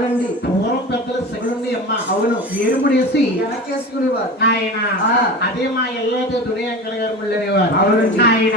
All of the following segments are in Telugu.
అవునండి. పూర్వం పెద్దలు శివుడుండి అమ్మ. అవును. ఏరుముడు వేసి వెనకేసుకునేవారు నాయన అదే మా ఎల్లైతే దునియా అంకల్ గారు అవునండి. నాయన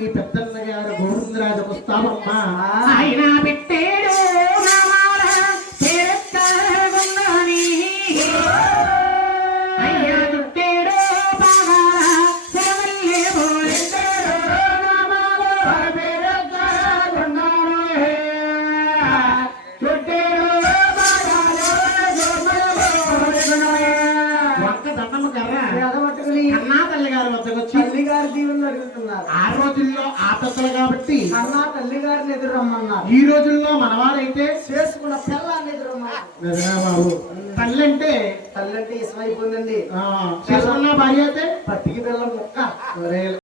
అందులోకి పెద్దన్న గారు గోవిందరాజు పుస్తామమ్మ ఆయన పెట్టాడు అన్నా తల్లి గారి వద్దకు వచ్చి అడుగుతున్నారు ఆ రోజుల్లో ఆ పెద్దలు కాబట్టి అన్నా తల్లి గారిని ఎదురు రమ్మన్నారు ఈ రోజుల్లో మనవారైతే చేసుకున్న పిల్లాన్ని ఎదురు రమ్మన్నారు నిజమే బాబు. తల్లి అంటే తల్లి అంటే ఇష్టమైపోయిందండి చేసుకున్న భార్య అయితే పట్టికి పిల్ల ముక్క.